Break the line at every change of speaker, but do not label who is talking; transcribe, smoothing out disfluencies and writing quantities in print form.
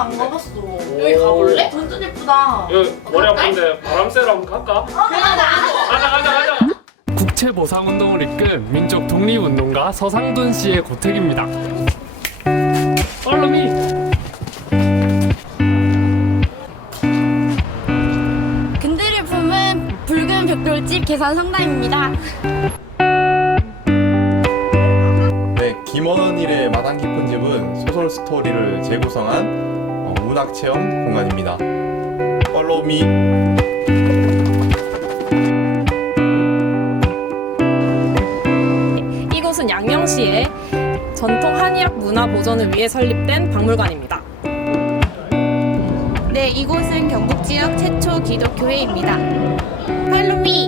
안 가봤어.
여기 가볼래?
완전 예쁘다.
여기 머리 아픈데 바람 쐬러 한번 갈까? 가자. 국채보상운동을 이끈 민족 독립운동가 서상돈 씨의 고택입니다. 얼음이
근들을 품은 붉은 벽돌집 계산 성당입니다.
네, 김원일의 마당 깊은 집은 소설 스토리를 재구성한 문학 체험 공간입니다. Follow me.
이곳은 양령시의 전통 한의학 문화 보존을 위해 설립된 박물관입니다.
네, 이곳은 경북 지역 최초 기독교회입니다. 팔로미.